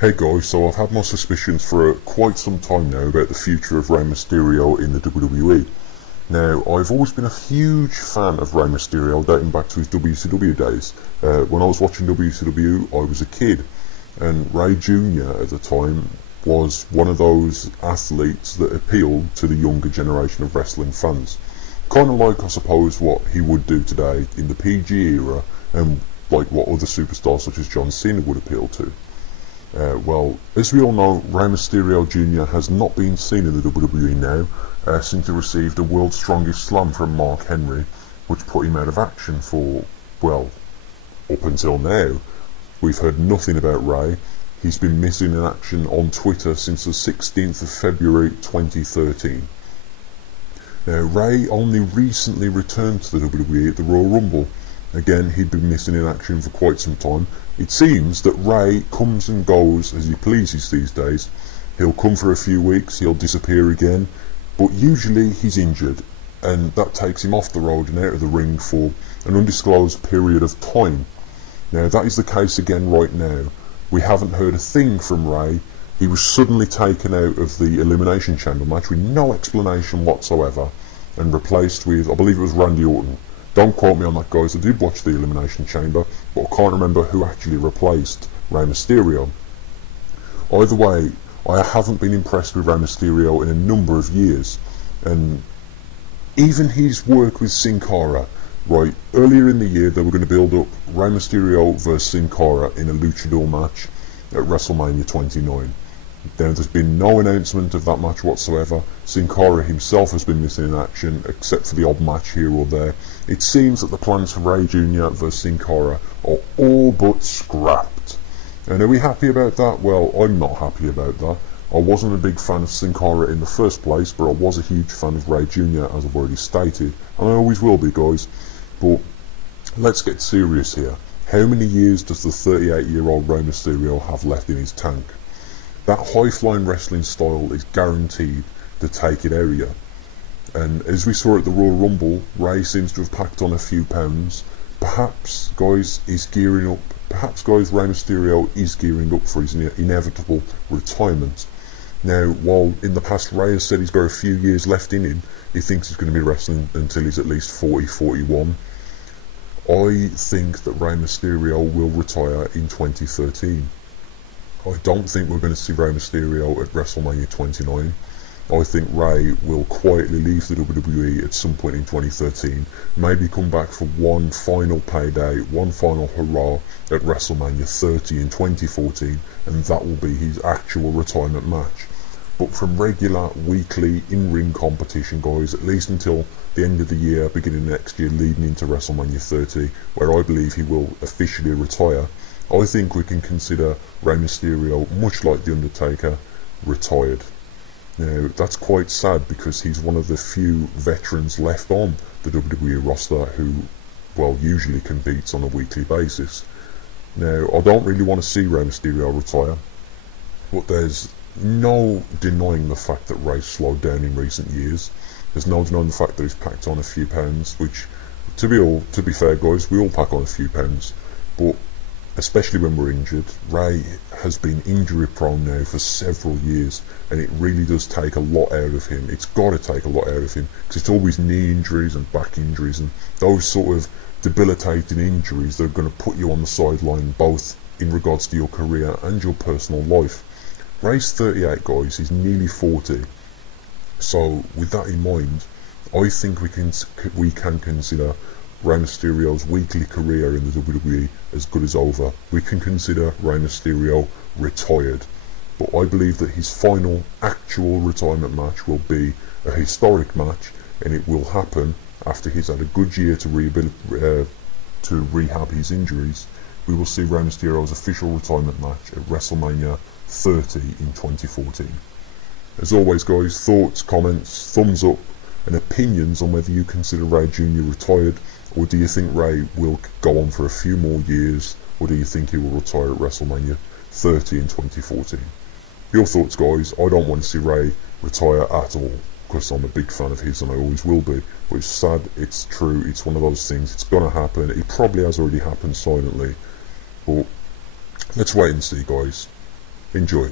Hey guys, so I've had my suspicions for quite some time now about the future of Rey Mysterio in the WWE. Now, I've always been a huge fan of Rey Mysterio dating back to his WCW days. When I was watching WCW, I was a kid, and Rey Jr. at the time was one of those athletes that appealed to the younger generation of wrestling fans. Kind of like, I suppose, what he would do today in the PG era, and like what other superstars such as John Cena would appeal to. Well, as we all know, Rey Mysterio Jr. has not been seen in the WWE now since he received a World's Strongest Slam from Mark Henry, which put him out of action for, well, up until now. We've heard nothing about Rey. He's been missing in action on Twitter since the 16th of February 2013. Now, Rey only recently returned to the WWE at the Royal Rumble. Again, he'd been missing in action for quite some time. It seems that Rey comes and goes as he pleases these days. He'll come for a few weeks, he'll disappear again, but usually he's injured, and that takes him off the road and out of the ring for an undisclosed period of time. Now, that is the case again right now. We haven't heard a thing from Rey. He was suddenly taken out of the Elimination Chamber match with no explanation whatsoever, and replaced with, I believe it was Randy Orton. Don't quote me on that, guys. I did watch the Elimination Chamber, but I can't remember who actually replaced Rey Mysterio. Either way, I haven't been impressed with Rey Mysterio in a number of years, and even his work with Sin Cara, right, earlier in the year they were going to build up Rey Mysterio versus Sin Cara in a Luchadore match at WrestleMania 29. Now, there's been no announcement of that match whatsoever. Sin Cara himself has been missing in action, except for the odd match here or there. It seems that the plans for Rey Jr. versus Sin Cara are all but scrapped. And are we happy about that? Well, I'm not happy about that. I wasn't a big fan of Sin Cara in the first place, but I was a huge fan of Rey Jr., as I've already stated, and I always will be, guys. But let's get serious here. How many years does the 38-year-old Rey Mysterio have left in his tank? That high-flying wrestling style is guaranteed to take it area. And as we saw at the Royal Rumble, Rey seems to have packed on a few pounds. Perhaps, guys, he's gearing up. Perhaps, guys, Rey Mysterio is gearing up for his inevitable retirement. Now, while in the past Rey has said he's got a few years left in him, he thinks he's going to be wrestling until he's at least 40, 41. I think that Rey Mysterio will retire in 2013. I don't think we're going to see Rey Mysterio at WrestleMania 29. I think Rey will quietly leave the WWE at some point in 2013, maybe come back for one final payday, one final hurrah at WrestleMania 30 in 2014, and that will be his actual retirement match. But from regular, weekly, in-ring competition, guys, at least until the end of the year, beginning next year, leading into WrestleMania 30, where I believe he will officially retire, I think we can consider Rey Mysterio, much like The Undertaker, retired. Now, that's quite sad because he's one of the few veterans left on the WWE roster who, well, usually competes on a weekly basis. Now, I don't really want to see Rey Mysterio retire, but there's no denying the fact that Rey's slowed down in recent years. There's no denying the fact that he's packed on a few pounds, which, to be fair, guys, we all pack on a few pounds, but especially when we're injured. Rey has been injury prone now for several years, and it really does take a lot out of him. It's got to take a lot out of him, because it's always knee injuries and back injuries and those sort of debilitating injuries that are going to put you on the sideline, both in regards to your career and your personal life. Rey's 38, guys, he's nearly 40, so with that in mind, I think we can consider Rey Mysterio's weekly career in the WWE as good as over. We can consider Rey Mysterio retired, but I believe that his final actual retirement match will be a historic match, and it will happen after he's had a good year to rehab his injuries. We will see Rey Mysterio's official retirement match at WrestleMania 30 in 2014. As always, guys, thoughts, comments, thumbs up, and opinions on whether you consider Rey Jr. retired, or do you think Rey will go on for a few more years, or do you think he will retire at WrestleMania 30 in 2014? Your thoughts, guys. I don't want to see Rey retire at all, because I'm a big fan of his and I always will be, but it's sad, it's true, it's one of those things, it's going to happen. It probably has already happened silently, but let's wait and see, guys. Enjoy.